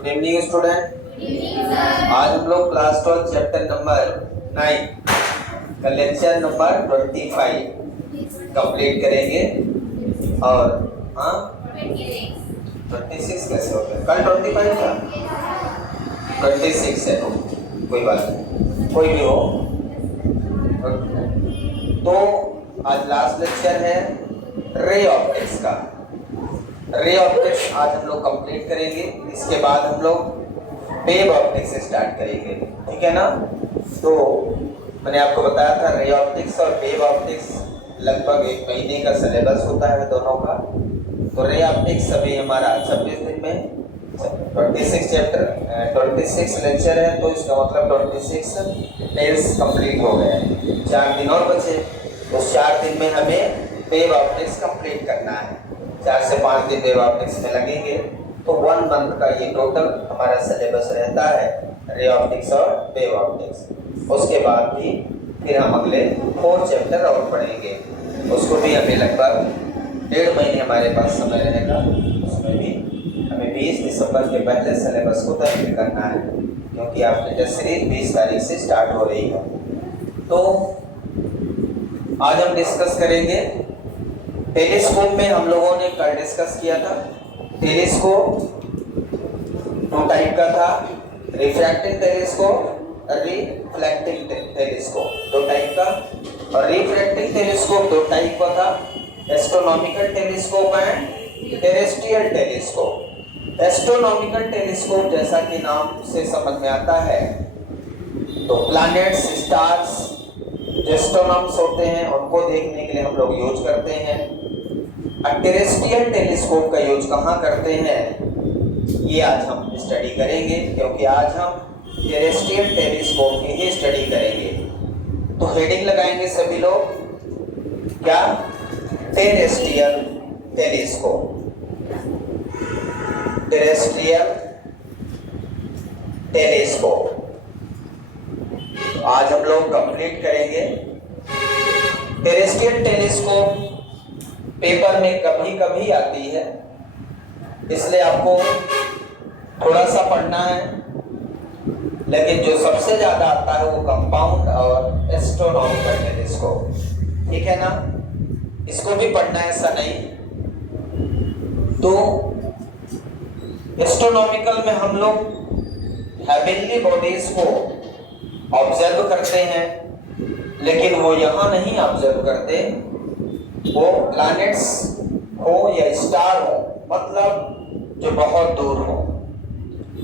Good evening student. आज हम लोग क्लास 12 चैप्टर नंबर 9 का लेक्चर नंबर 25 कंप्लीट करेंगे। और 26 कैसे हो गया? कल 25 था, 26 है, कोई बात नहीं, कोई भी हो। तो आज लास्ट लेक्चर है रे ऑप्टिक्स का। रे ऑप्टिक्स आज हम लोग कंप्लीट करेंगे। इसके बाद हम लोग वेव ऑप्टिक्स स्टार्ट करेंगे, ठीक है ना। तो मैंने आपको बताया था रे ऑप्टिक्स और वेव ऑप्टिक्स लगभग एक महीने का सिलेबस होता है दोनों का। तो रे ऑप्टिक्स अभी हमारा 26 दिन में 26 चैप्टर 26 लेक्चर है, तो इसका मतलब 26 डेज कंप्लीट हो गए हैं। 4 दिन और बचे। उस 4 दिन में हमें वेव ऑप्टिक्स कंप्लीट करना है। 4 से 5 दिन वेव ऑप्टिक्स में लगेंगे। तो 1 मंथ का ये टोटल हमारा सिलेबस रहता है रे ऑप्टिक्स और वेव ऑप्टिक्स। उसके बाद भी फिर हम अगले 4 चैप्टर और पढ़ेंगे। उसको भी हमें लगभग 1.5 महीने हमारे पास समय रहेगा। उसमें भी हमें 20 दिसंबर के पहले सिलेबस को तैयार करना है, क्योंकि आपकी टेस्ट सीरीज 20 तारीख से स्टार्ट हो रही है। तो आज हम डिस्कस करेंगे टेलीस्कोप में। हम लोगों ने कल डिस्कस किया था टेलीस्कोप 2 टाइप का था, रिफ्रैक्टिंग टेलीस्कोप और रिफ्लेक्टिंग टेलीस्कोप 2 टाइप का। और रिफ्रैक्टिंग टेलीस्कोप 2 टाइप का था, astronomical telescope and terrestrial telescope. Astronomical telescope जैसा कि नाम से समझ में आता है, तो प्लैनेट्स, स्टार्स, जो एस्ट्रोनॉम्स होते हैं उनको देखने के लिए हम लोग यूज करते हैं। टेरेस्ट्रियल टेलीस्कोप का यूज कहाँ करते हैं, ये आज हम स्टडी करेंगे, क्योंकि आज हम टेरेस्ट्रियल टेलीस्कोप की ही स्टडी करेंगे। तो हेडिंग लगाएंगे सभी लोग, क्या? Terrestrial telescope. टेरेस्ट्रियल टेलीस्कोप आज हम लोग कंप्लीट करेंगे। टेरेस्ट्रियल टेलीस्कोप पेपर में कभी कभी आती है, इसलिए आपको थोड़ा सा पढ़ना है। लेकिन जो सबसे ज्यादा आता है वो कंपाउंड और एस्ट्रोनॉमिकल टेलीस्कोप, ठीक है ना। इसको भी पढ़ना है, ऐसा नहीं। तो एस्ट्रोनॉमिकल में हम लोग हेवनली बॉडीज को ऑब्जर्व करते हैं, लेकिन वो यहाँ नहीं ऑब्जर्व करते। वो प्लैनेट्स हो या स्टार हो, मतलब जो बहुत दूर हो।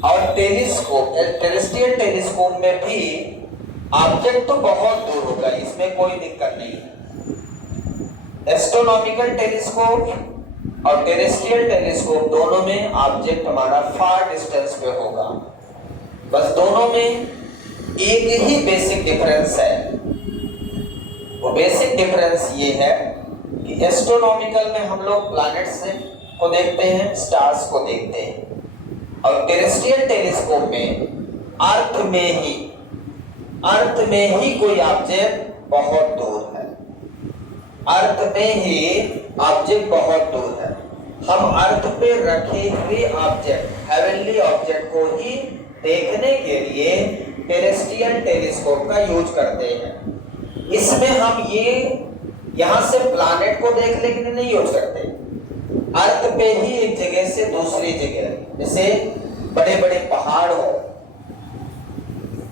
और टेलीस्कोप, टेरेस्ट्रियल टेलीस्कोप में भी ऑब्जेक्ट तो बहुत दूर होगा, इसमें कोई दिक्कत नहीं है। एस्ट्रोनॉमिकल टेलीस्कोप और टेरेस्ट्रियल टेलीस्कोप दोनों में ऑब्जेक्ट हमारा फार डिस्टेंस पे होगा। बस दोनों में एक ही बेसिक डिफरेंस है। वो बेसिक डिफरेंस ये है कि एस्ट्रोनॉमिकल में हम लोग प्लैनेट्स को देखते हैं, स्टार्स को देखते हैं, और टेरेस्ट्रियल टेलीस्कोप में अर्थ में ही कोई ऑब्जेक्ट बहुत दूर है। अर्थ में ही ऑब्जेक्ट बहुत दूर है। हम अर्थ पे रखे हुए ऑब्जेक्ट, हेवनली ऑब्जेक्ट को ही देखने के लिए टेरेस्ट्रियल टेलीस्कोप का यूज करते हैं। इसमें हम ये यहां से प्लैनेट को देखने के लिए नहीं यूज करते। अर्थ पे ही एक जगह से दूसरी जगह, जैसे बड़े बड़े पहाड़ हो,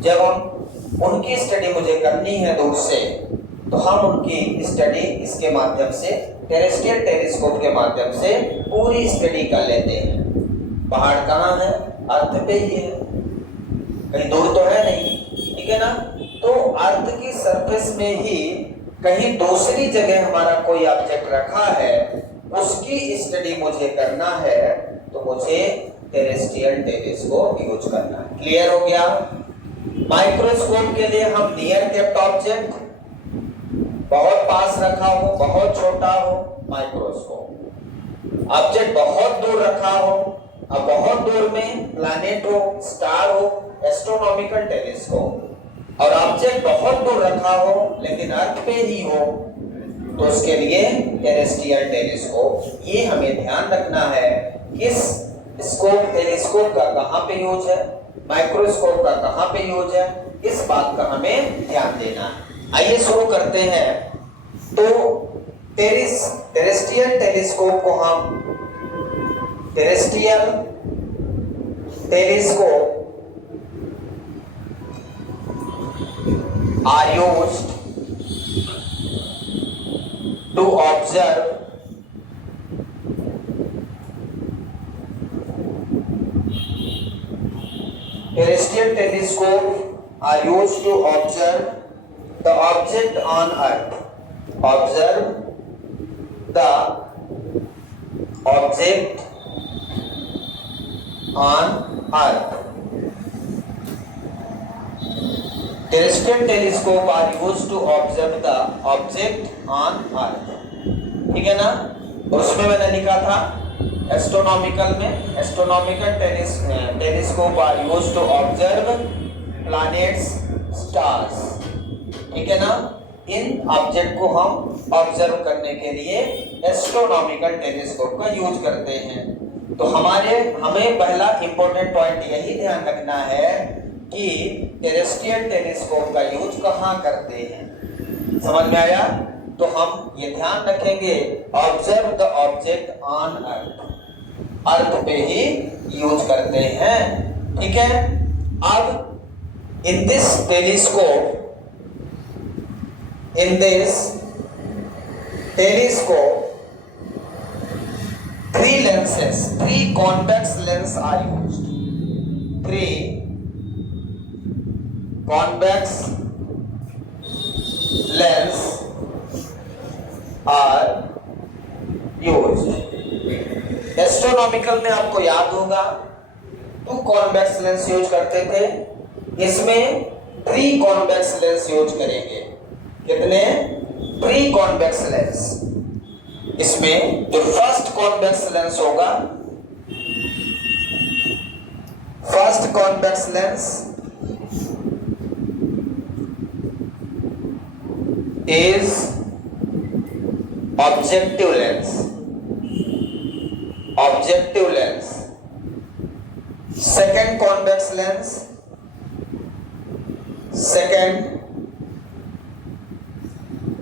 जब हम उनकी स्टडी मुझे करनी है दूर से, तो हम उनकी स्टडी इसके माध्यम से, टेरेस्ट्रियल टेलीस्कोप के माध्यम से पूरी स्टडी कर लेते हैं। पहाड़ कहाँ है? अर्थ पे ही है, कहीं दूर तो है नहीं, ठीक है ना। तो अर्थ की सरफेस में ही कहीं दूसरी जगह हमारा कोई ऑब्जेक्ट रखा है, उसकी स्टडी मुझे करना है, तो मुझे टेरेस्ट्रियल टेलीस्कोप यूज करना है। क्लियर हो गया? माइक्रोस्कोप के लिए हम नियर केप्ट ऑब्जेक्ट, बहुत पास रखा हो, बहुत छोटा हो, माइक्रोस्कोप। ऑब्जेक्ट बहुत दूर रखा हो, अब बहुत दूर में प्लैनेट हो, स्टार हो, एस्ट्रोनॉमिकल टेलीस्कोप। और ऑब्जेक्ट बहुत दूर रखा हो लेकिन अर्थ पे ही हो, तो उसके लिए टेरेस्ट्रियल टेलीस्कोप। ये हमें ध्यान रखना है, किस स्कोप टेलीस्कोप का कहाँ पे यूज है, माइक्रोस्कोप का कहाँ पे यूज है, इस बात का हमें ध्यान देना है। आइए शुरू करते हैं। तो टेरेस्ट्रियल टेलीस्कोप को हम terrestrial telescope are used to observe terrestrial telescope are used to observe the object on earth. Observe the object on earth. Terrestrial telescope are used to observe the object on earth. ठीक है ना। उसमें मैंने लिखा था astronomical में, astronomical telescope are used to observe planets, stars. ठीक है ना। इन ऑब्जेक्ट को हम ऑब्जर्व करने के लिए एस्ट्रोनॉमिकल टेलीस्कोप का यूज करते हैं। तो हमें पहला इंपॉर्टेंट पॉइंट यही ध्यान रखना है कि टेरेस्ट्रियल टेलीस्कोप का यूज कहाँ करते हैं। समझ में आया। तो हम ये ध्यान रखेंगे observe the object on earth, earth पे ही यूज करते हैं। ठीक है। अब in this telescope three lenses, three convex lens are used. Three convex lens are used. Astronomical में आपको याद होगा 2 कॉन्वेक्स लेंस यूज करते थे, इसमें 3 कॉन्वेक्स लेंस यूज करेंगे। कितने? 3 कॉन्वेक्स लेंस। इसमें जो फर्स्ट कॉन्वेक्स लेंस होगा, first convex lens is objective lens. Objective lens. Second convex lens.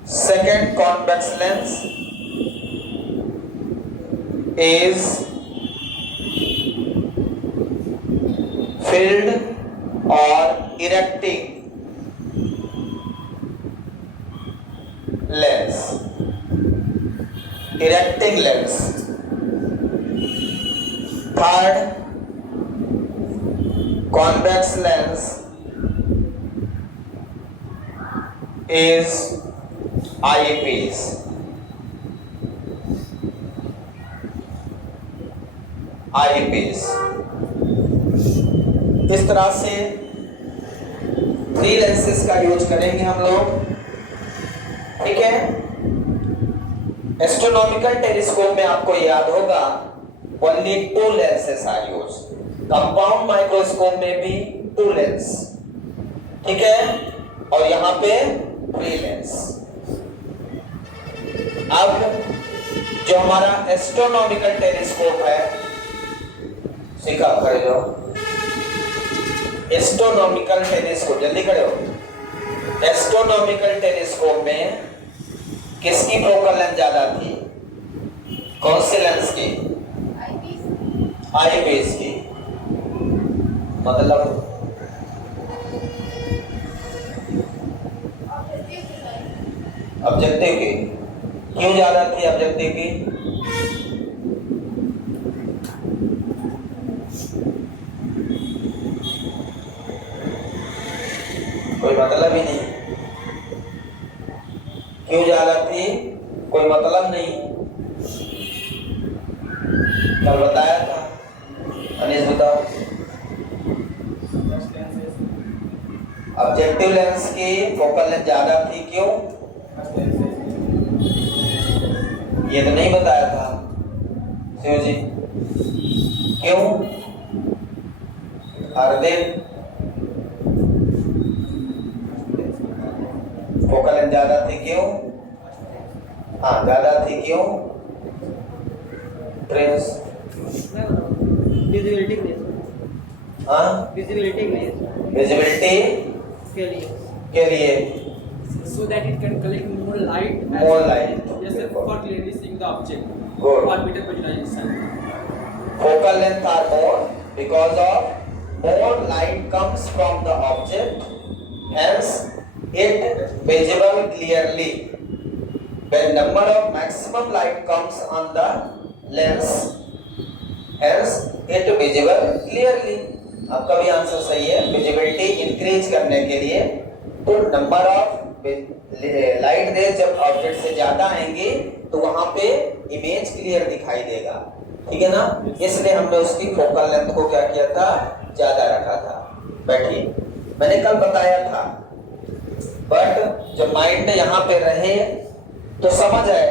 Second convex lens is filled or erecting lens. Erecting lens. Third convex lens is eyepiece. Eyepiece. इस तरह से 3 lenses का use करेंगे हम लोग। ठीक है। एस्ट्रोनॉमिकल टेलीस्कोप में आपको याद होगा only 2 lenses are use. Compound microscope में भी 2 लेंस। ठीक है। और यहाँ पे 3 लेंस। अब जो हमारा एस्ट्रोनॉमिकल टेलीस्कोप है, सीखा खड़े जाओ। एस्ट्रोनॉमिकल टेलीस्कोप, जल्दी खड़े हो। एस्ट्रोनॉमिकल टेलीस्कोप में किसकी फोकल लेंथ ज्यादा थी? कौन से लेंस की? आई पीस की। मतलब ऑब्जेक्टिव की। क्यों ज्यादा थी ऑब्जेक्टिव की? कोई मतलब ही नहीं। क्यों ज्यादा थी? कोई मतलब नहीं। कल बताया था। अनीस बताओ। ऑब्जेक्टिव लेंस की फोकल लेंथ ज्यादा थी। क्यों? ये तो नहीं बताया था शिव जी। क्यों? हरदेव फोकल लेंथ ज्यादा थी। क्यों? हाँ ज्यादा थी। क्यों? प्रिंस विजिबिलिटी के लिए, हाँ विजिबिलिटी के लिए, विजिबिलिटी के लिए, के लिए, so that it can collect more light, more light. yes sir, for clearly seeing the object, Good. for better visualization. Focal length are more because of more light comes from the object, hence it visible clearly. When number of maximum light comes on the lens, hence it visible clearly. आपका भी answer सही है। Visibility increase करने के लिए तो number of light rays जब object से ज्यादा आएंगे तो वहां पे इमेज क्लियर दिखाई देगा, ठीक है ना। इसलिए हमने उसकी फोकल लेंथ को क्या किया था, ज्यादा रखा था। बैठिए, मैंने कल बताया था, बट जब माइंड यहाँ पे रहे तो समझ आए,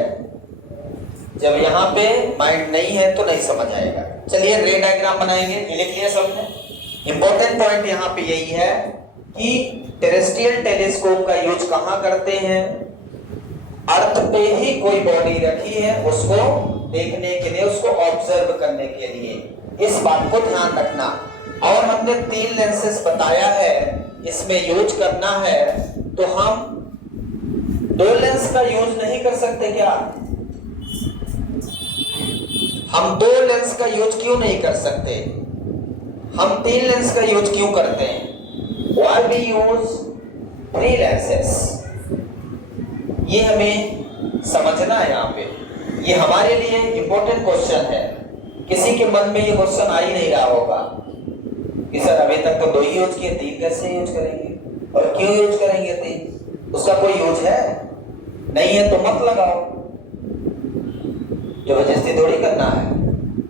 जब यहाँ पे माइंड नहीं है तो नहीं समझ आएगा। चलिए रे डायग्राम बनाएंगे, ये लिख लिया सबने। इंपॉर्टेंट पॉइंट यहाँ पे यही है कि टेरेस्ट्रियल टेलीस्कोप का यूज कहाँ करते हैं, अर्थ पे ही कोई बॉडी रखी है उसको देखने के लिए, उसको ऑब्जर्व करने के लिए, इस बात को ध्यान रखना। और हमने 3 लेंसेस बताया है इसमें यूज करना है, तो हम 2 लेंस का यूज नहीं कर सकते क्या? हम 2 लेंस का यूज क्यों नहीं कर सकते? हम 3 लेंस का यूज क्यों करते हैं? Why we use 3 lenses? ये हमें समझना है यहाँ पे, ये हमारे लिए इंपॉर्टेंट क्वेश्चन है। किसी के मन में ये क्वेश्चन आ ही नहीं रहा होगा कि सर अभी तक तो 2 ही यूज किए, 3 कैसे यूज करेंगे और क्यों यूज करेंगे 3? उसका कोई यूज है नहीं है तो मत लगाओ, जबरदस्ती थोड़ी करना है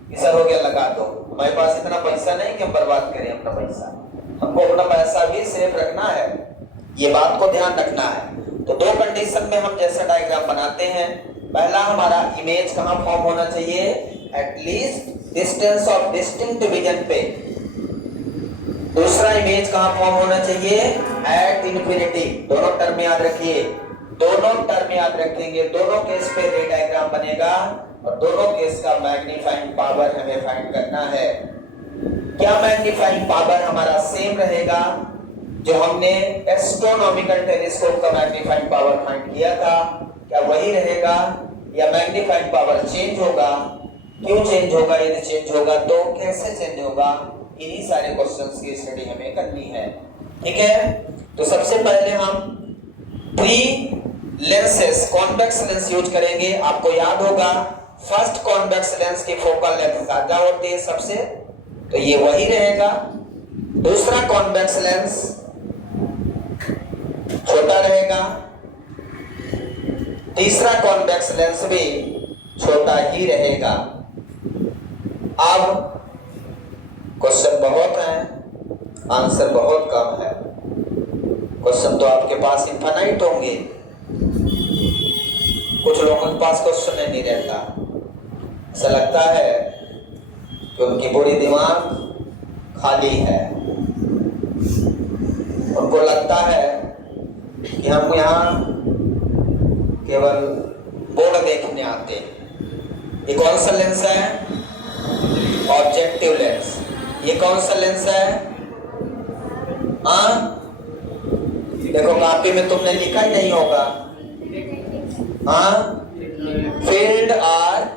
कि सर हो गया लगा दो। हमारे पास इतना पैसा नहीं कि हम बर्बाद करें अपना पैसा, हमको अपना पैसा भी सेफ रखना है, ये बात को ध्यान रखना है। तो 2 कंडीशन में हम जैसा डायग्राम बनाते हैं, पहला हमारा इमेज कहाँ फॉर्म होना चाहिए, at least distance of distinct vision पे। दूसरा इमेज कहाँ फॉर्म होना चाहिए, एट इन्फिनिटी। दोनों टर्म याद रखिए, दोनों टर्म याद रखेंगे, दोनों केस पे रे डायग्राम बनेगा और दोनों केस का मैग्नीफाइंग पावर हमें फाइंड करना है। क्या मैग्नीफाइंग पावर हमारा सेम रहेगा जो हमने एस्ट्रोनॉमिकल टेलीस्कोप का मैग्नीफाइंग पावर फाइंड किया था, क्या वही रहेगा या मैग्नीफाइंग पावर चेंज होगा? क्यों चेंज होगा? यदि चेंज होगा तो कैसे चेंज होगा? इन्हीं सारे क्वेश्चंस की स्टडी हमें करनी है, ठीक है। तो सबसे पहले हम 3 लेंसेस कॉन्वेक्स लेंस यूज करेंगे। आपको याद होगा फर्स्ट कॉन्वेक्स लेंस की फोकल लेंथ ज्यादा होती है सबसे, तो ये वही रहेगा। दूसरा कॉन्वेक्स लेंस छोटा रहेगा, तीसरा कॉन्वेक्स लेंस भी छोटा ही रहेगा। अब क्वेश्चन बहुत है, आंसर बहुत कम है। क्वेश्चन तो आपके पास इनफाइनाइट होंगे, कुछ लोगों के पास क्वेश्चन नहीं रहता। ऐसा लगता है कि उनकी पूरी दिमाग खाली है, उनको लगता है कि हम यहाँ केवल बोर्ड देखने आते हैं। ये कौन सा लेंस है? Objective lens. ये कौन सा लेंस है? देखो कापी में तुमने लिखा ही नहीं होगा। Field are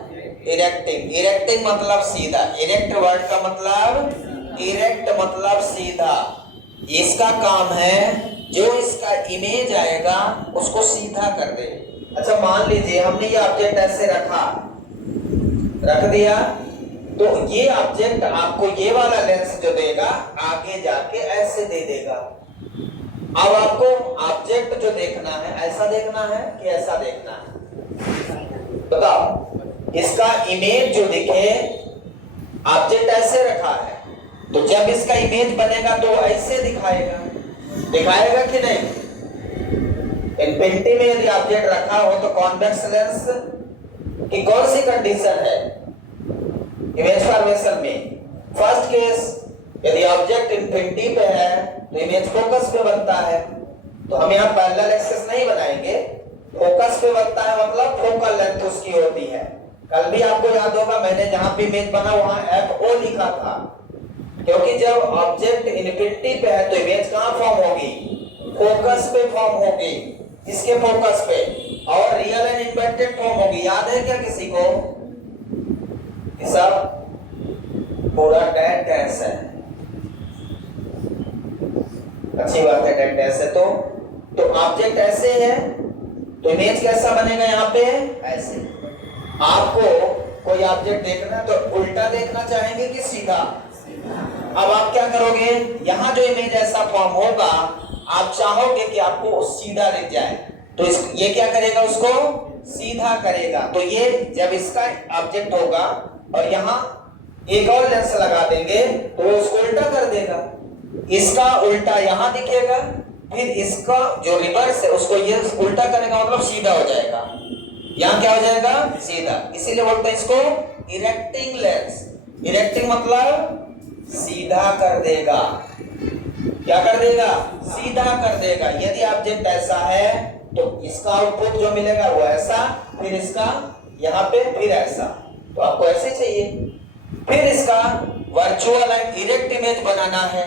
erecting. इरेक्टिंग मतलब सीधा, इरेक्ट वर्ड का मतलब, इरेक्ट मतलब सीधा। इसका काम है जो इसका इमेज आएगा उसको सीधा कर दे। अच्छा मान लीजिए हमने ये ऑब्जेक्ट ऐसे रख दिया, तो ये ऑब्जेक्ट आपको ये वाला लेंस जो देगा आगे जाके ऐसे दे देगा। अब आपको ऑब्जेक्ट जो देखना है ऐसा देखना है कि ऐसा देखना है, बताओ। इसका इमेज जो दिखे, ऑब्जेक्ट ऐसे रखा है तो जब इसका इमेज बनेगा तो ऐसे दिखाएगा, दिखाएगा कि नहीं? इन्फिनिटी में यदि ऑब्जेक्ट रखा हो तो कॉन्वेक्स लेंस की कौन सी कंडीशन है इमेज फॉर्मेशन में? फर्स्ट केस, यदि ऑब्जेक्ट इन्फिनिटी पे है तो इमेज फोकस पे बनता है, तो हम यहाँ पैरेलल एक्सिस नहीं बनाएंगे, फोकस पे बनता है, मतलब फोकल लेंथ उसकी होती है। कल भी आपको याद होगा मैंने जहां पे इमेज बना वहां FO लिखा था, क्योंकि जब ऑब्जेक्ट इन्फिनिटी पे है तो इमेज कहां फॉर्म होगी, फोकस पे फॉर्म होगी, इसके फोकस पे, और रियल एंड इन्वर्टेड फॉर्म होगी। याद है क्या किसी को? ये सब पूरा डेड डैश है। अच्छी बात है, डेड डैश है तो ऑब्जेक्ट ऐसे है तो इमेज कैसा बनेगा यहाँ पे, ऐसे। आपको कोई ऑब्जेक्ट देखना है तो उल्टा देखना चाहेंगे कि सीधा? अब आप क्या करोगे, यहाँ जो इमेज ऐसा फॉर्म होगा आप चाहोगे कि आपको सीधा दिख जाए, तो ये क्या करेगा, उसको सीधा करेगा। तो ये जब इसका ऑब्जेक्ट होगा और यहाँ एक और लेंस लगा देंगे तो वो उसको उल्टा कर देगा, इसका उल्टा यहाँ दिखेगा, फिर इसका जो रिवर्स है उसको ये उल्टा करेगा, मतलब सीधा हो जाएगा। यहाँ क्या हो जाएगा, सीधा। इसीलिए बोलते हैं इसको इरेक्टिंग लेंस। इरेक्टिंग मतलब सीधा कर देगा। क्या कर देगा, सीधा कर देगा। यदि ऑब्जेक्ट ऐसा है तो इसका आउटपुट जो मिलेगा वो ऐसा, फिर इसका यहाँ पे, फिर ऐसा। तो आपको ऐसे चाहिए। फिर इसका वर्चुअल एंड इरेक्ट इमेज बनाना है,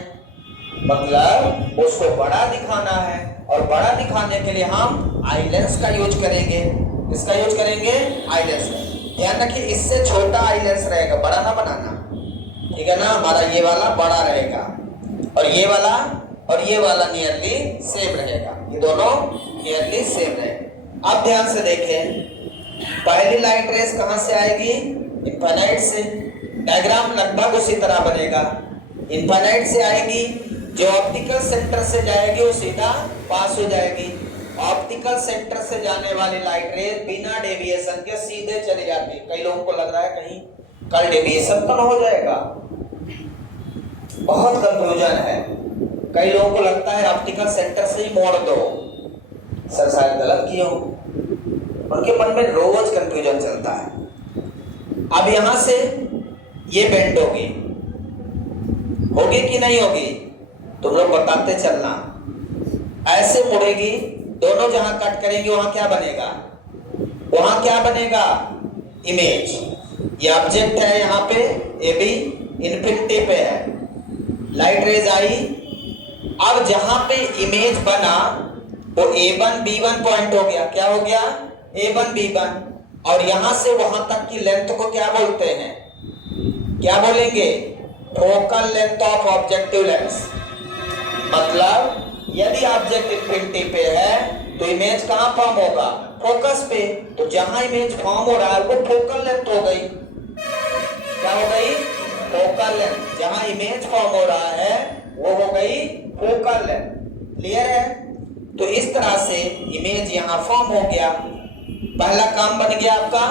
मतलब उसको बड़ा दिखाना है, और बड़ा दिखाने के लिए हम आई लेंस का यूज करेंगे। इसका यूज करेंगे, आई लेंस का। ध्यान रखिए इससे छोटा आई लेंस रहेगा, बड़ा ना बनाना, ठीक है ना। हमारा ये वाला बड़ा रहेगा और ये वाला नियरली सेम रहेगा, ये दोनों नियरली सेम रहेगा। अब ध्यान से देखें, पहली लाइट रेस कहां से आएगी, इनफाइनाइट से। डायग्राम लगभग उसी तरह बनेगा, इनफाइनाइट से आएगी, जो ऑप्टिकल सेंटर से जाएगी वो सीधा पास हो जाएगी। ऑप्टिकल सेंटर से जाने वाली लाइट रेस बिना डेविएशन के सीधे चली जाती है। कई लोगों को लग रहा है कहीं कल डेविएशन तो न हो जाएगा, बहुत कंफ्यूजन है। कई लोगों को लगता है ऑप्टिकल सेंटर से ही मोड़ दो, सर शायद गलत किए हो, उनके मन में रोज कंफ्यूजन चलता है। अब यहां से ये बेंड होगी कि नहीं होगी, तुम लोग बताते चलना। ऐसे मुड़ेगी, दोनों जहां कट करेंगे वहां क्या बनेगा, इमेज। ये ऑब्जेक्ट है यहाँ पे, ये भी इन्फिनिटी पे है, लाइट रेज आई। अब जहां पे इमेज बना वो A1 B1 पॉइंट हो गया। क्या हो गया, A1 B1। और यहां से वहां तक की लेंथ को क्या बोलते हैं, क्या बोलेंगे, focal length of objective lens. मतलब यदि ऑब्जेक्ट इन्फिनिटी पे है तो इमेज कहां फॉर्म होगा, फोकस पे। तो जहां इमेज फॉर्म हो रहा है वो फोकल लेंथ हो गई। क्या हो गई, फोकल लेंथ। जहां इमेज फॉर्म हो रहा है वो हो गई फोकल लेंथ। क्लियर है? तो इस तरह से इमेज यहां फॉर्म हो गया। पहला काम बन गया आपका।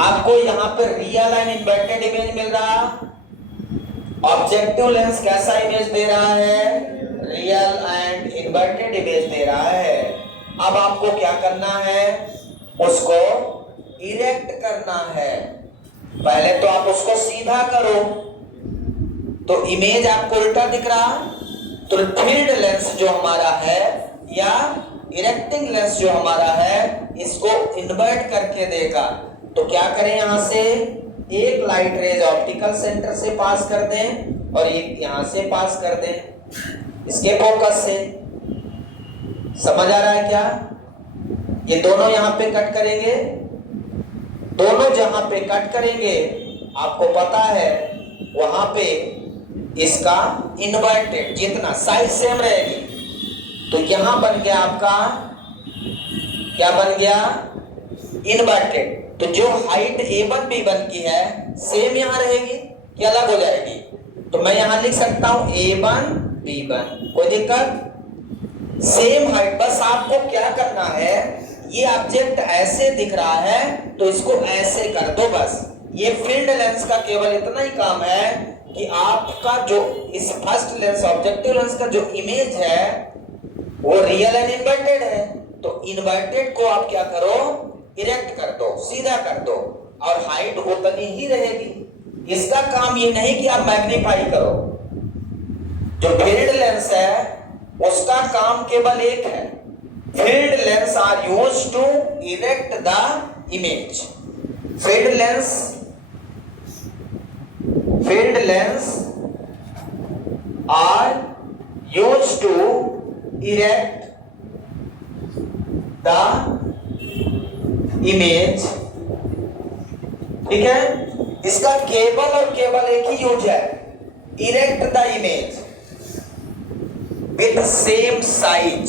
आपको यहां पे रियल एंड इन्वर्टेड इमेज मिल रहा। ऑब्जेक्टिव लेंस कैसा इमेज दे रहा है, रियल एंड इन्वर्टेड इमेज दे रहा है। अब आपको क्या करना है, उसको इरेक्ट करना है। पहले तो आप उसको सीधा करो, तो इमेज आपको उल्टा दिख रहा, तो फील्ड लेंस जो हमारा है या इरेक्टिंग लेंस जो हमारा है इसको इन्वर्ट करके देगा। तो क्या करें, यहां से एक लाइट रेज ऑप्टिकल सेंटर से पास कर दें और एक यहां से पास कर दें इसके फोकस से। समझ आ रहा है क्या? ये दोनों यहां पे कट करेंगे, दोनों जहां पे कट करेंगे आपको पता है वहां पे इसका इन्वर्टेड जितना साइज सेम रहेगी। तो यहां बन गया आपका, क्या बन गया, इन्वर्टेड। तो जो हाइट A1 B1 की है सेम यहां रहेगी कि अलग हो जाएगी? तो मैं यहां लिख सकता हूं A1 B1, कोई दिक्कत, सेम हाइट। बस आपको क्या करना है, ये ऑब्जेक्ट ऐसे दिख रहा है तो इसको ऐसे कर दो बस। ये फील्ड लेंस का केवल इतना ही काम है कि आपका जो इस फर्स्ट लेंस ऑब्जेक्टिव लेंस का जो इमेज है वो रियल एंड इन्वर्टेड है। तो इन्वर्टेड को आप क्या करो, इरेक्ट कर दो, सीधा कर दो, और हाइट उतनी ही रहेगी। इसका काम ये नहीं कि आप मैग्नीफाई करो। जो फील्ड लेंस है उसका काम केवल एक है, field lens are used to erect the image. filled lens are used to erect the image। ठीक है, इसका केवल और केवल एक ही यूज है, erect the image with same size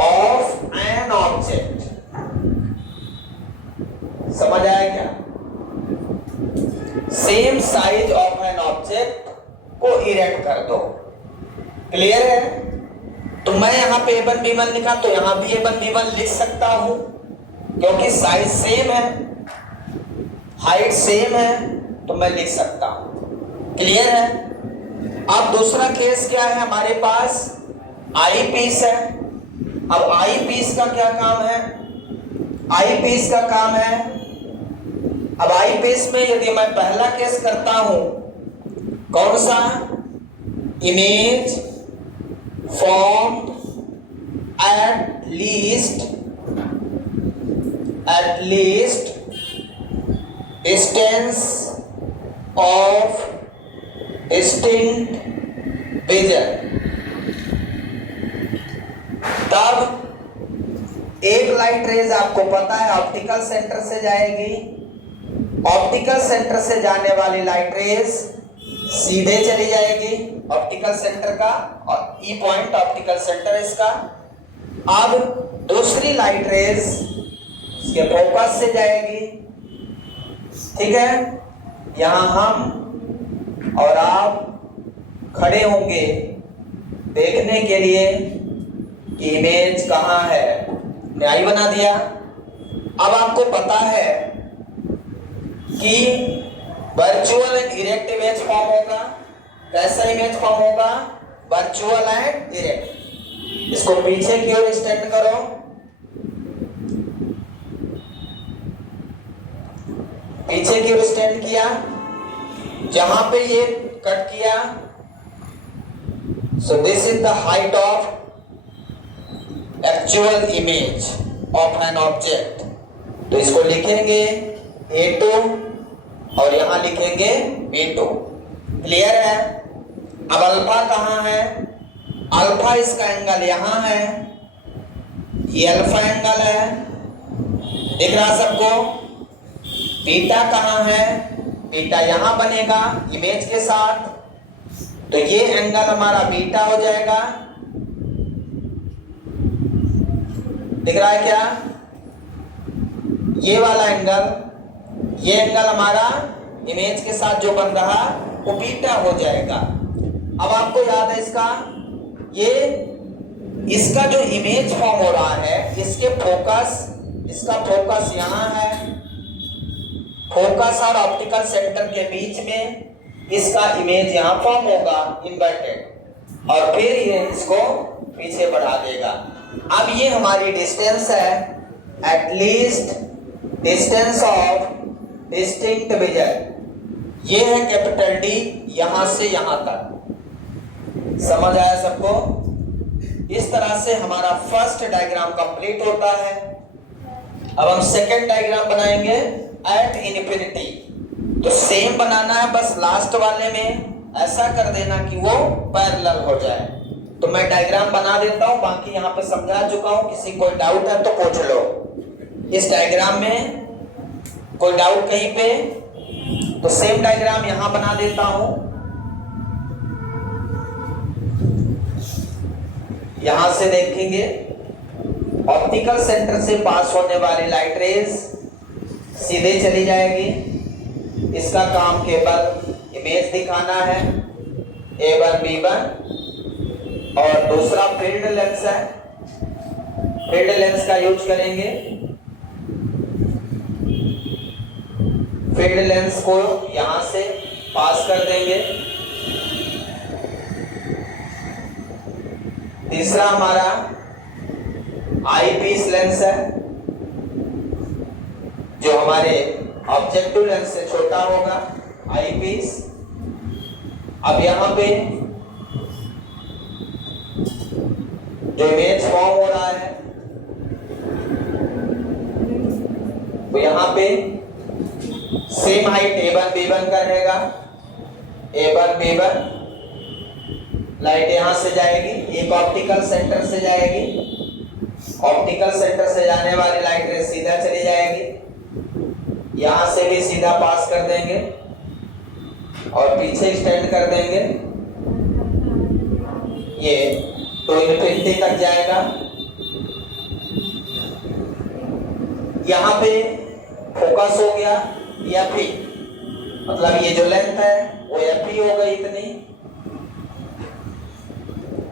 of an object. समझ आया क्या? Same size of an object को इरेक्ट कर दो। क्लियर है? तो मैं यहां पे A1 B1 लिखा तो यहां भी A1 B1 लिख सकता हूं, क्योंकि साइज सेम है, हाइट सेम है, तो मैं लिख सकता हूं। क्लियर है? अब दूसरा केस क्या है हमारे पास? आई पीस है। अब आई पीस का क्या काम है? आई पीस का काम है, अब आई पीस में यदि मैं पहला केस करता हूं, कौन सा? Image formed at least distance of distinct vision। तब एक लाइट रेज आपको पता है ऑप्टिकल सेंटर से जाएगी, ऑप्टिकल सेंटर से जाने वाली लाइट रेज सीधे चली जाएगी ऑप्टिकल सेंटर का, और ई पॉइंट ऑप्टिकल सेंटर इसका। अब दूसरी लाइट रेज इसके फोकस से जाएगी। ठीक है, यहां हम और आप खड़े होंगे देखने के लिए कि इमेज कहां है। न्याय बना दिया। अब आपको पता है कि virtual and erect image form होगा। कैसा इमेज फॉर्म होगा? Virtual and erect. इसको पीछे की ओर स्टैंड करो। पीछे की ओर स्टैंड किया, जहां पे ये कट किया, सो this is the height of actual image of an object. तो इसको लिखेंगे A2 और यहां लिखेंगे B2। क्लियर है? अब अल्फा कहां है? अल्फा इसका एंगल यहां है, ये अल्फा एंगल है, दिख रहा सबको? बीटा कहां है? बीटा यहां बनेगा इमेज के साथ, तो ये एंगल हमारा बीटा हो जाएगा। दिख रहा है क्या? ये वाला एंगल, ये एंगल हमारा इमेज के साथ जो बन रहा वो बीटा हो जाएगा। अब आपको याद है इसका जो इमेज फॉर्म हो रहा है, इसका फोकस यहां है, फोकस और ऑप्टिकल सेंटर के बीच में इसका इमेज यहां फॉर्म होगा इन्वर्टेड, और फिर ये इसको पीछे बढ़ा देगा। अब ये हमारी डिस्टेंस है, at least distance of distinct vision. ये है कैपिटल D यहां से यहां तक। समझ आया सबको? इस तरह से हमारा फर्स्ट डायग्राम कंप्लीट होता है। अब हम सेकंड डायग्राम बनाएंगे एट इनफिनिटी। तो सेम बनाना है, बस लास्ट वाले में ऐसा कर देना कि वो पैरेलल हो जाए। तो मैं डायग्राम बना देता हूं, बाकी यहां पे समझा चुका हूं। किसी कोई डाउट है तो पूछ लो। इस डायग्राम में कोई डाउट कहीं पे? तो सेम डायग्राम यहां बना देता हूं। यहां से देखेंगे ऑप्टिकल सेंटर से पास होने वाली लाइट रेज सीधे चली जाएगी। इसका काम केवल इमेज दिखाना है, A1 B1, और दूसरा फील्ड लेंस है। फील्ड लेंस का यूज करेंगे। फील्ड लेंस को यहां से पास कर देंगे। तीसरा हमारा आई पीस लेंस है, जो हमारे ऑब्जेक्टिव लेंस से छोटा होगा, आई पीस। अब यहां पे जो इमेज फॉर्म हो रहा है तो यहां पे सेम हाइट A1 B1 का रहेगा। A1 B1 लाइट यहां से जाएगी, एक ऑप्टिकल सेंटर से जाएगी, ऑप्टिकल सेंटर से जाने वाली लाइट रे सीधा चली जाएगी, यहां से भी सीधा पास कर देंगे और पीछे स्टैंड कर देंगे, ये तो इन्फिनिटी तक जाएगा। यहां पे फोकस हो गया Fe, मतलब ये जो लेंथ है वो Fe हो गई,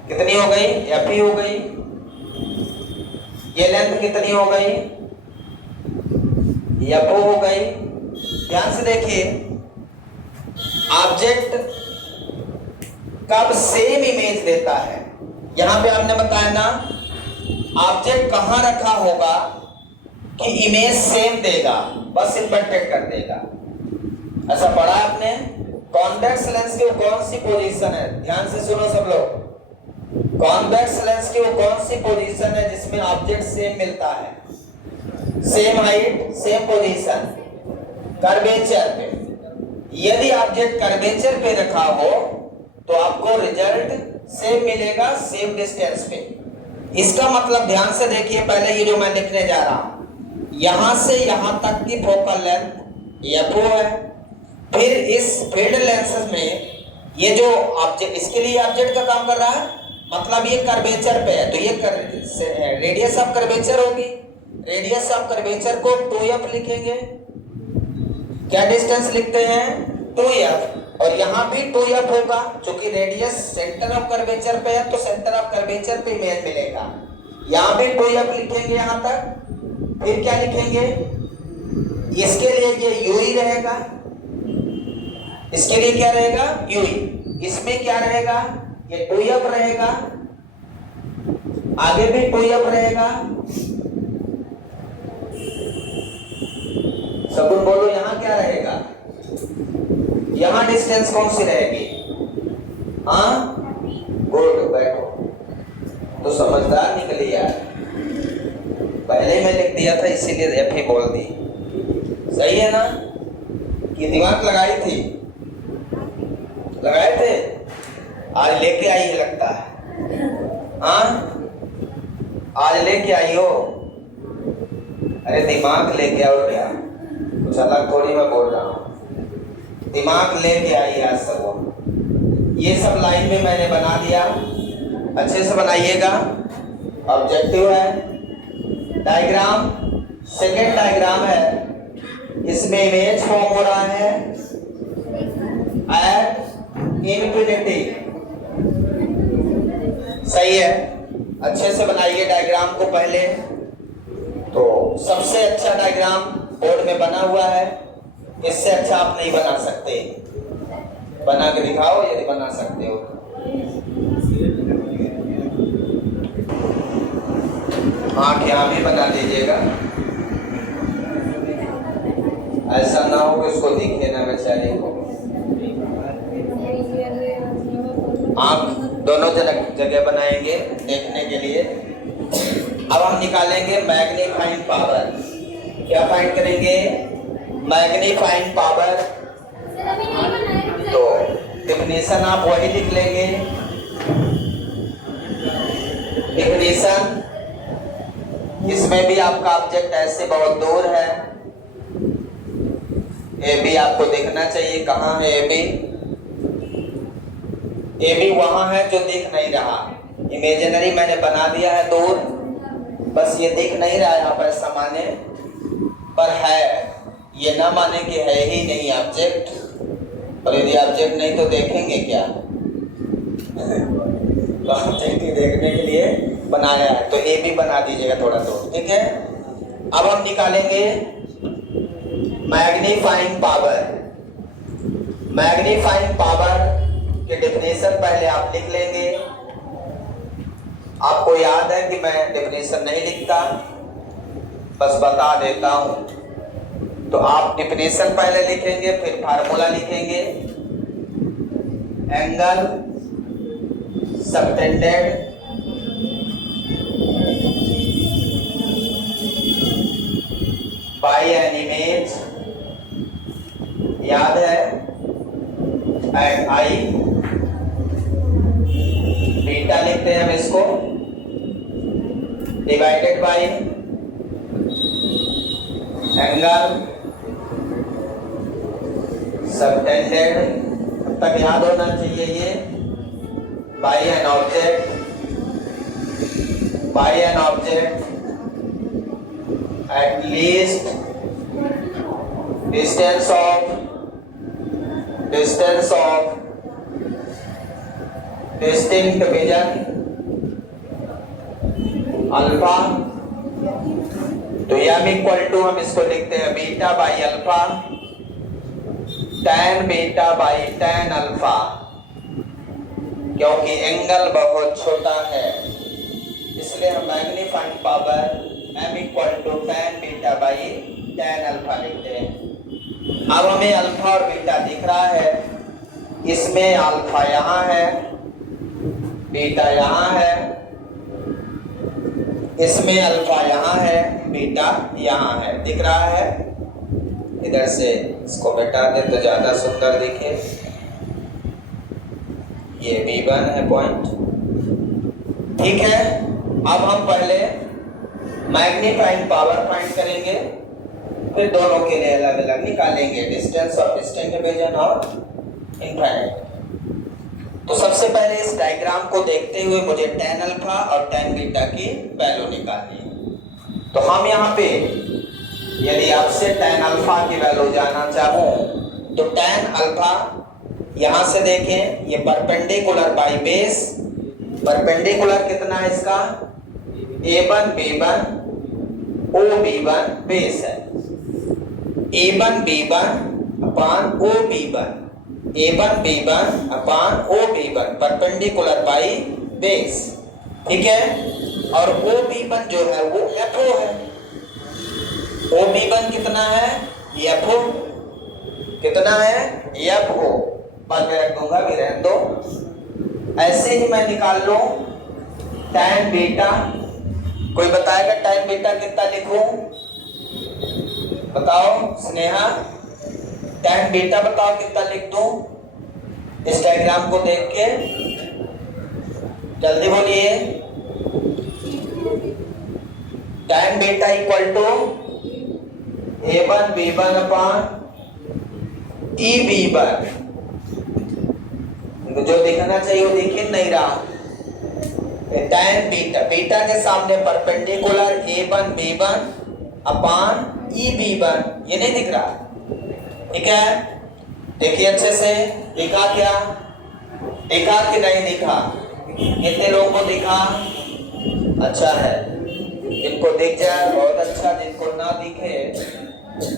कितनी हो गई? Fe हो गई। ये लेंथ कितनी हो गई? Fo हो गई। ध्यान से देखिए, ऑब्जेक्ट कब सेम इमेज देता है, यहां पे आपने बताया ना ऑब्जेक्ट कहां रखा होगा कि इमेज सेम देगा, बस इन्वर्टेड कर देगा। ऐसा पढ़ा आपने? कॉन्वेक्स लेंस की वो कौन सी पोजीशन है, ध्यान से सुनो सब लोग। कॉन्वेक्स लेंस की वो कौन सी पोजीशन है जिसमें ऑब्जेक्ट सेम मिलता है, same height same position, curvature पे। यदि ऑब्जेक्ट कर्वेचर पे रखा हो तो आपको रिजल्ट सेम मिलेगा सेम डिस्टेंस पे। इसका मतलब ध्यान से देखिए, पहले ये जो मैं लिखने जा रहा हूं, यहां से यहां तक की फोकल लेंथ Fo है। फिर इस फील्ड लेंसेज में ये जो ऑब्जेक्ट, इसके लिए ऑब्जेक्ट का काम कर रहा है, मतलब ये कर्वेचर पे है तो ये रेडियस ऑफ कर्वेचर होगी। रेडियस ऑफ कर्वेचर को 2f लिखेंगे। क्या डिस्टेंस लिखते हैं? 2f। और यहाँ भी 2f होगा, क्योंकि रेडियस सेंटर ऑफ कर्वेचर पे है तो सेंटर ऑफ कर्वेचर पे इमेज मिलेगा। यहाँ भी 2f लिखेंगे यहाँ तक। फिर क्या लिखेंगे? इसके लिए ये ui रहेगा, इसके लिए क्या रहेगा? ui। इसमें क्या रहेगा? ये 2f रहेगा, आगे भी 2f रहेगा। सब लोग बोलो, यहां क्या रहेगा? यहां डिस्टेंस कौन सी रहेगी? हाँ, गुड, बैठो। तो समझदार निकली यार, पहले मैं लिख दिया था इसीलिए Fe बोल दी। सही है ना? कि दिमाग लगाई थी, लगाए थे, आज लेके आई है लगता है। हाँ, आज लेके आई हो? अरे दिमाग लेके आओ क्या, कुछ अलग थोड़ी मैं बोल रहा हूँ। दिमाग लेके आई आज सब। ये सब लाइन में मैंने बना दिया, अच्छे से बनाइएगा। ऑब्जेक्टिव है, डायग्राम, सेकेंड डायग्राम है, इसमें इमेज फॉर्म हो रहा है एट इन्फिनिटी। सही है, अच्छे से बनाइए डायग्राम को पहले। तो सबसे अच्छा डायग्राम बोर्ड में बना हुआ है, इससे अच्छा आप नहीं बना सकते। बना के दिखाओ यदि बना सकते हो। आँख यहाँ भी बना दीजिएगा, ऐसा ना हो कि उसको दिखे ना बेचारे को। आँख दोनों जगह बनाएंगे देखने के लिए। अब हम निकालेंगे मैग्नीफाइंग पावर। क्या फाइंड करेंगे? Magnifying power. तो डेफिनेशन आप वही लिख लेंगे। डेफिनेशन, इसमें भी आपका ऑब्जेक्ट ऐसे बहुत दूर है, ए बी आपको देखना चाहिए। कहाँ है ए बी? ए बी वहां है जो दिख नहीं रहा, इमेजिनरी मैंने बना दिया है दूर, बस ये दिख नहीं रहा है। आप ऐसा माने पर है, ये ना माने कि है ही नहीं ऑब्जेक्ट। और यदि ऑब्जेक्ट नहीं तो देखेंगे क्या? तो ऑब्जेक्ट ही देखने के लिए बनाया है, तो ए भी बना दीजिएगा थोड़ा तो, ठीक है। अब हम निकालेंगे मैग्नीफाइंग पावर। मैग्नीफाइंग पावर के डेफिनेशन पहले आप लिख लेंगे। आपको याद है कि मैं डेफिनेशन नहीं लिखता, बस बता देता हूं। तो आप डेफिनेशन पहले लिखेंगे, फिर फार्मूला लिखेंगे। Angle subtended bye an image, याद है, एट आई बीटा लिखते हैं हम इसको, डिवाइडेड बाय एंगल सबटेंडेड, अब तक याद होना चाहिए ये, by an object at least distance of distinct vision alpha, तो m इक्वल टू हम इसको लिखते हैं beta by alpha, tan beta by tan alpha, क्योंकि एंगल बहुत छोटा है इसलिए हम magnifying power m equal to tan beta by tan alpha लिखते हैं। अब हमें अल्फा और बीटा दिख रहा है, इसमें अल्फा यहाँ है, बीटा यहाँ है, इसमें अल्फा यहाँ है, बीटा यहाँ है, दिख रहा है। इधर से इसको मिटा दे तो ज्यादा सुंदर दिखे। ये V1 है पॉइंट, ठीक है। अब हम पहले मैग्नीफाइंग पावर फाइंड करेंगे, फिर दोनों के लिए अलग अलग निकालेंगे, डिस्टेंस ऑफ डिस्टिंक्ट विजन और इनफाइनाइट। तो सबसे पहले इस डायग्राम को देखते हुए मुझे tan अल्फा और tan बीटा की वैल्यू निकालनी है। तो हम यहाँ पे यदि आपसे tan अल्फा की वैल्यू जानना चाहूँ तो tan अल्फा यहाँ से देखें, ये परपेंडिकुलर बाई बेस, परपेंडिकुलर कितना है इसका, A1 B1 OB1 बेस है, A1 B1 upon OB1, A1 B1 upon OB1 perpendicular by base, ठीक है। और OB1 जो है वो FO है, OB1 कितना है, FO कितना है, FO, बाद में रख दूंगा, भी रहने दो। ऐसे ही मैं निकाल लूं tan बीटा, कोई बताएगा tan बीटा कितना लिखूं, बताओ स्नेहा, tan बीटा बताओ कितना लिख दूं इस डायग्राम को देख के, जल्दी बोलिए। tan beta equal to A1 B1 upon EB1, जो दिखना चाहिए वो दिख नहीं रहा। tan बीटा, बीटा के सामने perpendicular A1 B1 upon EB1, ये नहीं दिख रहा, ठीक है। देखिए अच्छे से, दिखा क्या, दिखा कि नहीं दिखा, कितने लोगों को दिखा, अच्छा है, जिनको दिख जाए बहुत अच्छा, जिनको ना दिखे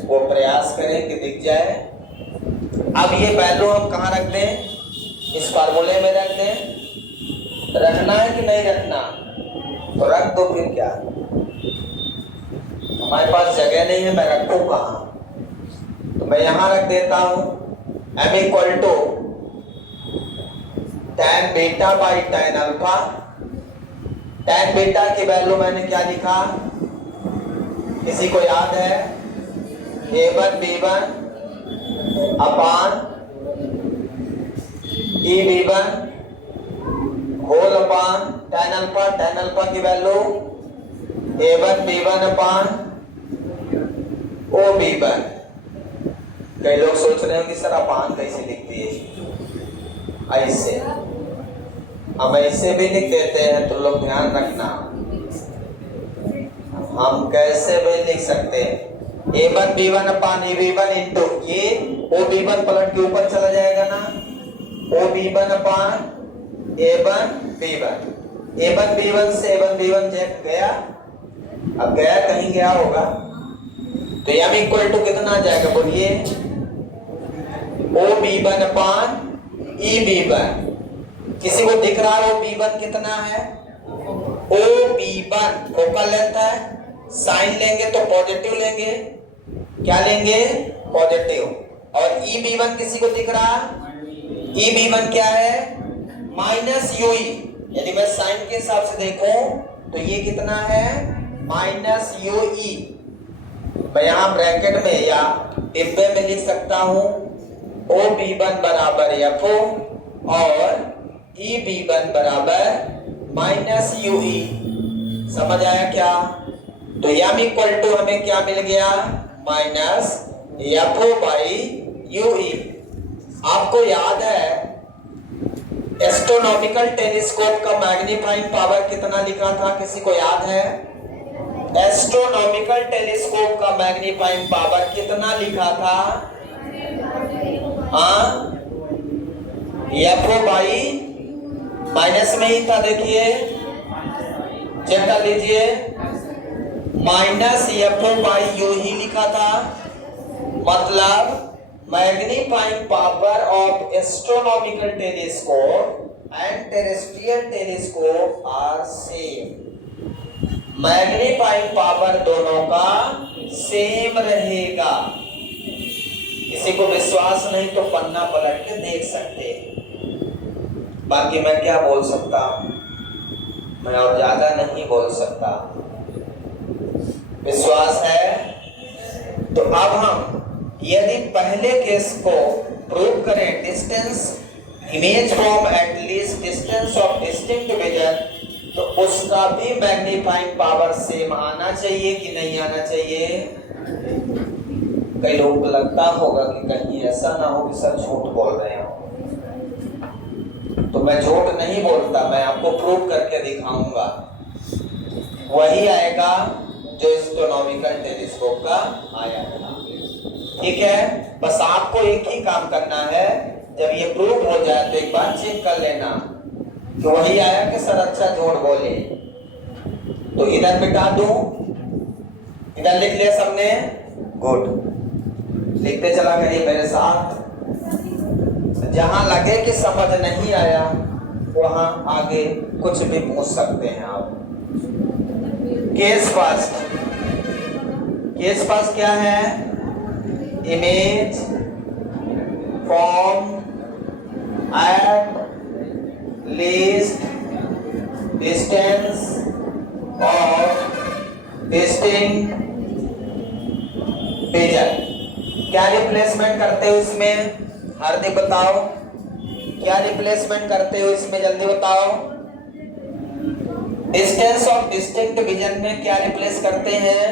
वो प्रयास करें कि दिख जाए। अब ये वैल्यू हम कहाँ रख दें, इस फार्मूले में रख दें, रखना है कि नहीं रखना, तो रख दो, फिर क्या, हमारे पास जगह नहीं है, मैं रखूं कहाँ, तो मैं यहाँ रख देता हूं m equal to tan beta by tan alpha. tan beta की वैल्यू मैंने क्या लिखा, किसी को याद है, A1 B1 upon EB1 whole upon tan alpha की value A1 B1 upon OB1। कई लोग सोच रहे हैं कि सर अपान कैसे लिखती है, ऐसे, हम ऐसे भी लिख देते हैं, तो लोग ध्यान रखना, हम कैसे भी लिख सकते हैं, A1 B1 upon EB1 into ये OB1 पलट के ऊपर चला जाएगा ना, OB1 अपान A1 B1, A1 B1 से A1 B1 चेक गया, अब गया कहीं गया होगा, तो m इक्वल टू कितना आ जाएगा बोलिए, OB1 अपान EB1। किसी को दिख रहा है OB1 कितना है, OB1 फोकल लेंथ है, साइन लेंगे तो पॉजिटिव लेंगे, क्या लेंगे, पॉजिटिव। और EB1 किसी को दिख रहा, EB1 क्या है, माइनस UE, यदि मैं साइन के हिसाब से देखूं तो ये कितना है, माइनस UE, मैं यहाँ ब्रैकेट में या डिब्बे में लिख सकता हूँ OB1 बराबर FO और EB1 बराबर माइनस UE। समझ आया क्या? तो M इक्वल टू हमें क्या मिल गया? Minus FO by UE। आपको याद है एस्ट्रोनॉमिकल टेलीस्कोप का मैग्नीफाइंग पावर कितना लिखा था? किसी को याद है? एस्ट्रोनॉमिकल टेलीस्कोप का मैग्नीफाइंग पावर कितना लिखा था? हाँ, FO बाई माइनस में ही था, देखिए चेक कर लीजिए, माइनस FO बाई U ही लिखा था। मतलब magnifying power of astronomical telescope and terrestrial telescope are same. Magnifying power दोनों का सेम रहेगा। किसी को विश्वास नहीं तो पन्ना पलट के देख सकते हैं। बाकी मैं क्या बोल सकता हूं, मैं और ज्यादा नहीं बोल सकता। विश्वास है? तो अब हम यदि पहले केस को प्रूव करें, distance image from at least distance of distinct vision, तो उसका भी मैग्नीफाइंग पावर सेम आना चाहिए कि नहीं आना चाहिए? कई लोगों को लगता होगा कि कहीं ऐसा ना हो कि सर झूठ बोल रहे हो। तो मैं झूठ नहीं बोलता, मैं आपको प्रूव करके दिखाऊंगा। वही आएगा जो एस्ट्रोनॉमिकल टेलीस्कोप का आया था। ठीक है, बस आपको एक ही काम करना है, जब ये प्रूव हो जाए तो एक बार चेक कर लेना कि वही आया कि सर अच्छा झूठ बोले। तो इधर मिटा दूं, इधर लिख लिया सबने? गुड, लिखते चला करिए मेरे साथ। जहां लगे कि समझ नहीं आया वहां आगे कुछ भी पूछ सकते हैं आप। केस फर्स्ट क्या है? Image form at least distance of distinct vision. क्या रिप्लेसमेंट करते हो इसमें? हार्दिक बताओ, क्या रिप्लेसमेंट करते हो इसमें? जल्दी बताओ। डिस्टेंस ऑफ डिस्टिंक्ट विजन में क्या रिप्लेस करते हैं?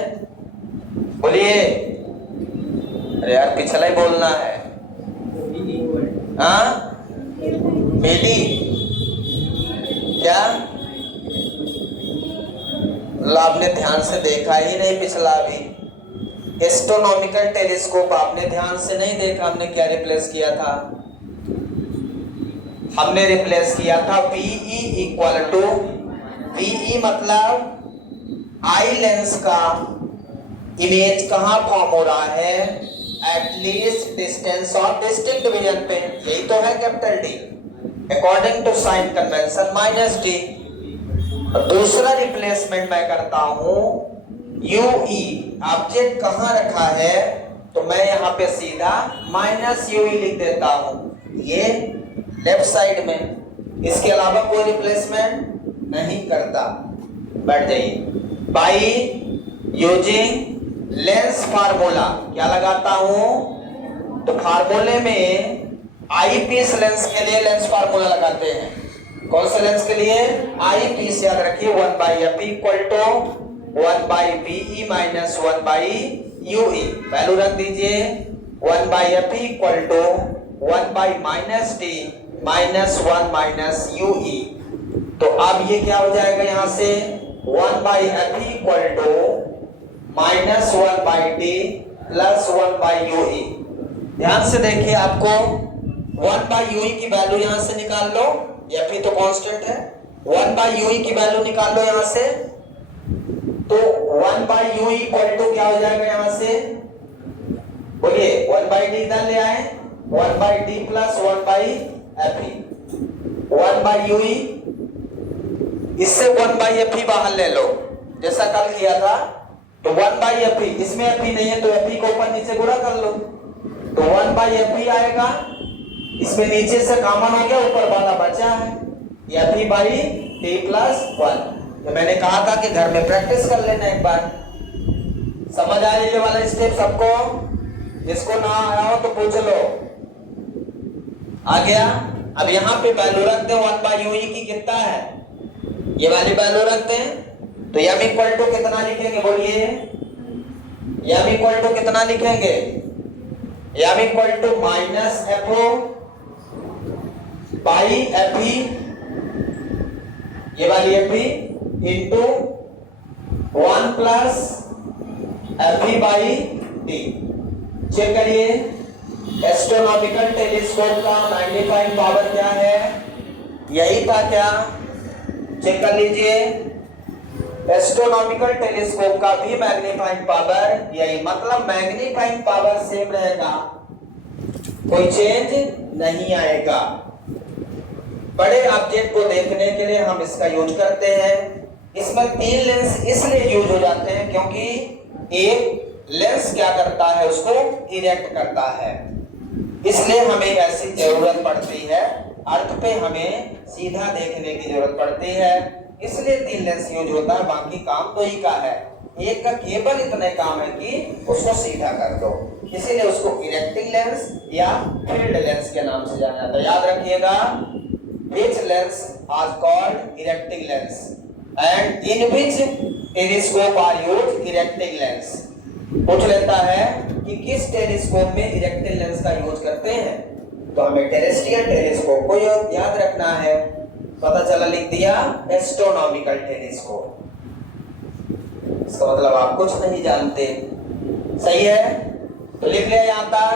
बोलिए। अरे यार पिछला ही बोलना है। हाँ, बेटी क्या? आपने ध्यान से देखा ही नहीं पिछला भी। एस्ट्रोनॉमिकल टेलीस्कोप आपने ध्यान से नहीं देखा, हमने क्या रिप्लेस किया था? हमने रिप्लेस किया था PE इक्वल टू, PE मतलब आई लेंस का इमेज कहां फॉर्म हो रहा है? At least distance of distinct vision पे। यही तो है capital D, according to sign convention minus D। दूसरा रिप्लेसमेंट मैं करता हूं UE, ऑब्जेक्ट कहां रखा है? तो मैं यहां पे सीधा माइनस UE लिख देता हूं, ये लेफ्ट साइड में। इसके अलावा कोई रिप्लेसमेंट नहीं करता। बैठ जाइए। बाई यूजिंग लेंस फार्मूला क्या लगाता हूं? तो फार्मूले में आई पीस लेंस के लिए लेंस फार्मूला लगाते हैं। कौन से लेंस के लिए? आई पीस। याद रखिए 1/f equal to 1/BE minus 1/UE। Value रख दीजिए 1/f equal to 1/-D minus 1 minus UE। तो अब ये क्या हो जाएगा? यहां से 1/f equal to minus 1/D plus 1/UE। ध्यान से देखिए, आपको 1/UE की वैल्यू यहां से निकाल लो, F तो कांस्टेंट है। 1/UE की वैल्यू निकाल लो यहां से, तो 1/UE इक्वल टू क्या हो जाएगा यहां से? बोलिए 1/D इधर ले आए, 1/D प्लस 1/F। 1/UE इससे 1/F बाहर ले लो, जैसा कल किया था। तो 1/F, इसमें F नहीं है तो F को ऊपर नीचे गुणा कर लो, तो 1/F आएगा। इसमें नीचे से कॉमन हो गया, ऊपर वाला बचा है F/D प्लस 1। तो मैंने कहा था कि घर में प्रैक्टिस कर लेना एक बार। समझ आ ये वाला स्टेप सबको? जिसको ना आया हो तो पूछ लो। आ गया? अब यहाँ पे वैल्यू रखते हैं 1/UE की कितना है, ये वाली वैल्यू रखते हैं। तो m इक्वल टू कितना लिखेंगे बोलिए? m इक्वल टू कितना लिखेंगे? m equal to minus FO by FE, ये वाली FE into 1 plus FE by D। Check करिए, एस्ट्रोनॉमिकल टेलीस्कोप का मैग्नीफाइंग पावर क्या है? यही था क्या? चेक कर लीजिए, एस्ट्रोनॉमिकल टेलीस्कोप का भी मैग्नीफाइंग पावर यही, मतलब मैग्नीफाइंग पावर सेम रहेगा, कोई चेंज नहीं आएगा। बड़े ऑब्जेक्ट को देखने के लिए हम इसका यूज करते हैं। इसमें 3 लेंस इसलिए यूज हो जाते हैं क्योंकि एक लेंस क्या करता है, उसको इरेक्ट करता है, इसलिए हमें ऐसी जरूरत पड़ती है। अर्थ पे हमें सीधा देखने की जरूरत पड़ती है, इसलिए 3 लेंस यूज होता है। बाकी काम 2 ही का है, एक का केवल इतने काम है कि उसको सीधा कर दो, इसीलिए उसको इरेक्टिंग लेंस या फील्ड लेंस के नाम से जाना जाता है। याद रखिएगा, which lens are called erecting lens and in which telescope are used erecting lens। पूछ लेता है कि किस टेलीस्कोप में इरेक्टिंग लेंस का यूज करते हैं, तो हमें टेरेस्ट्रियल टेलीस्कोप को याद रखना है। पता चला, लिख दिया एस्ट्रोनॉमिकल टेलीस्कोप। इसका मतलब आप कुछ नहीं जानते, सही है? तो लिख लिया यहाँ तक।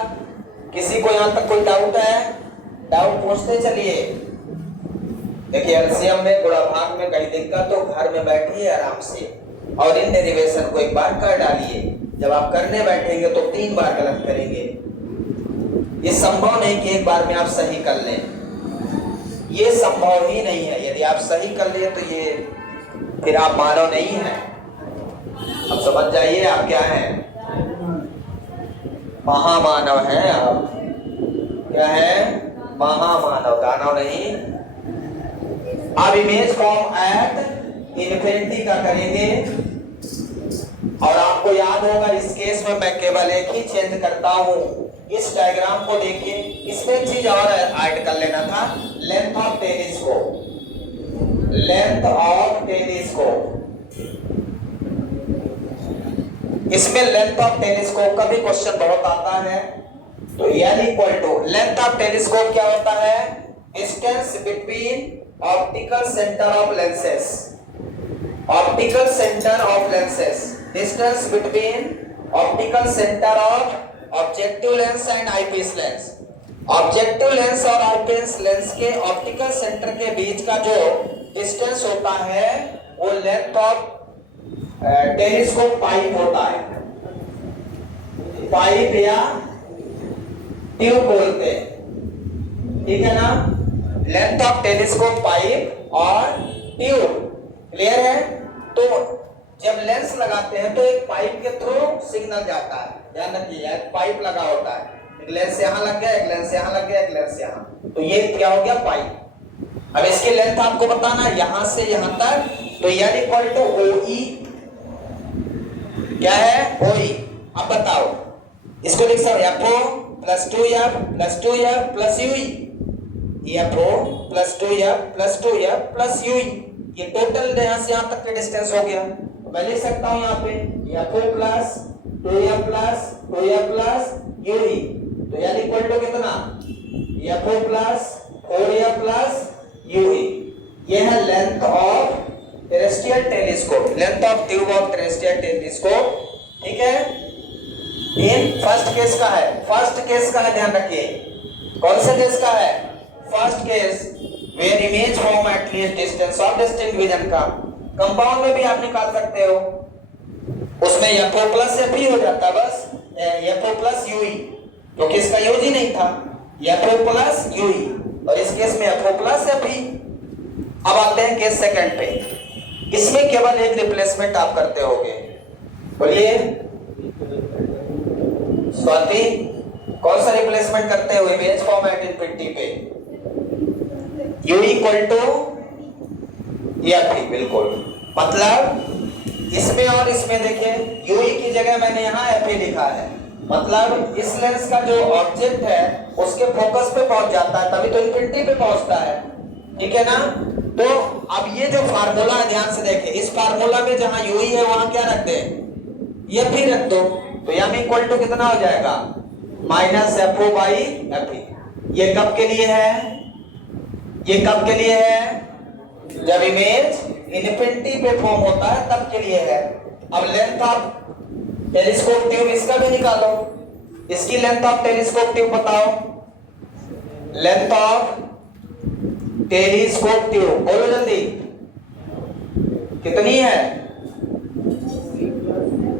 किसी को यहाँ तक कोई डाउट है? डाउट पूछते चलिए। देखिए, एलसीएम में गुणा भाग में कहीं दिक्कत तो घर में बैठिए आराम से और इन डेरिवेशन को एक बार कर डालिए। जब आप करने बैठेंगे तो 3 बार गलत करेंगे। ये संभव नहीं कि एक बार में आप सही कर लें, ये संभव ही नहीं है। यदि आप सही कर लिए तो ये फिर आप मानव नहीं हैं। अब समझ जाइए आप क्या हैं, महामानव हैं आप। क्या है? महामानव, दानव नहीं। अब इमेज फॉर्म एट इन्फिनिटी का करेंगे और आपको याद होगा इस केस में मैं केवल एक ही चेंज करता हूं। इस डायग्राम को देखिए, इसमें एक चीज और ऐड कर लेना था, length of telescope. Length of telescope, इसमें लेंथ ऑफ टेलीस्कोप का भी क्वेश्चन बहुत आता है। तो L equal to length of telescope क्या होता है? Distance between optical centre of lenses. Optical centre of lenses, distance between optical centre of objective lens and eyepiece lens. Objective lens और आईपीस लेंस के optical centre के बीच का जो distance होता है वो लेंथ ऑफ टेलीस्कोप पाइप होता है। पाइप या ट्यूब बोलते हैं, ठीक है ना? लेंथ ऑफ टेलीस्कोप पाइप और ट्यूब, क्लियर है? तो जब लेंस लगाते हैं तो एक पाइप के थ्रू सिग्नल जाता है, ध्यान रखिए, एक पाइप लगा होता है, एक लेंस यहाँ लग गया, एक लेंस यहाँ लग गया, एक लेंस यहाँ, तो ये क्या हो गया? पाइप। अब इसकी लेंथ आपको बताना यहां से यहां तक, तो L इक्वल टू OE क्या है? OE। अब बताओ, इसको लिख सकते FO plus 2F plus 2F plus UE, FO plus 2F plus 2F plus UE, ये टोटल यहाँ से यहाँ तक का डिस्टेंस हो गया। मैं लिख सकता हूँ यहाँ पे FO plus 2F plus 2F plus UE, तो L इक्वल टू कितना? FO plus 4F plus UE। ये है length of terrestrial telescope, length of tube of terrestrial telescope, ठीक है? इन फर्स्ट केस का है, फर्स्ट केस का है, ध्यान रखिए। कौन सा केस का है? First case, where image form at least distance of distinct vision का। कंपाउंड में भी आप निकाल सकते हो, उसमें FO प्लस FE हो जाता, बस FO प्लस UE, क्योंकि इसका यूज ही नहीं था, FO प्लस UE, और इस केस में FO प्लस FE। अब आते हैं केस सेकंड पे, इसमें केवल एक रिप्लेसमेंट आप करते होगे, बोलिए स्वाति, कौन सा रिप्लेसमेंट करते हो इमेज फॉर्म एट इन्फिनिटी पे? U इक्वल टू FE, बिल्कुल। मतलब इसमें और इसमें देखिए यूई की जगह मैंने यहाँ एफ लिखा है, मतलब इस लेंस का जो ऑब्जेक्ट है उसके फोकस पे पहुंच जाता है, तभी तो इंफिनिटी पे पहुंचता है, ठीक है ना। तो अब ये जो फार्मूला है ध्यान से देखें, इस फार्मूला में जहां यूई है वहां क्या रख दे, एफ ही रख दो, तो एम इक्वल टू कितना हो जाएगा minus F O by F E. ये कब के लिए है, ये कब के लिए है, जब इमेज इन्फिनिटी पे फॉर्म होता है तब के लिए है। अब लेंथ ऑफ टेलीस्कोप ट्यूब इसका भी निकालो, इसकी लेंथ ऑफ टेलीस्कोप ट्यूब बताओ, लेंथ ऑफ टेलीस्कोप ट्यूब बोलो जल्दी कितनी है,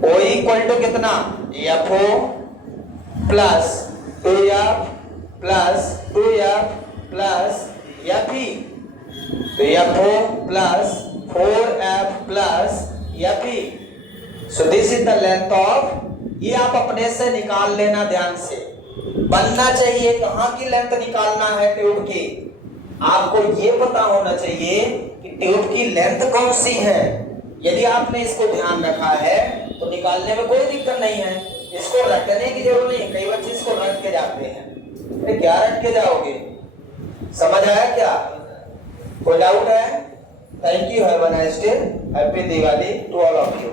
ओ इक्वल टू कितना F O plus 2f plus 2f plus F E, तो F O plus 4f plus F E. So this is the length of, ये आप अपने से निकाल लेना, ध्यान से बनना चाहिए कहां की लेंथ निकालना है ट्यूब की, आपको ये पता होना चाहिए कि ट्यूब की लेंथ कौन सी है। यदि आपने इसको ध्यान रखा है तो निकालने में कोई दिक्कत नहीं है, इसको रटने की जरूरत नहीं। कई बच्चे इसको रट के जाते हैं, अरे क्या रट के जाओगे, समझ आया क्या, कोई डाउट है? Thank you, have a nice day, happy Diwali to all of you.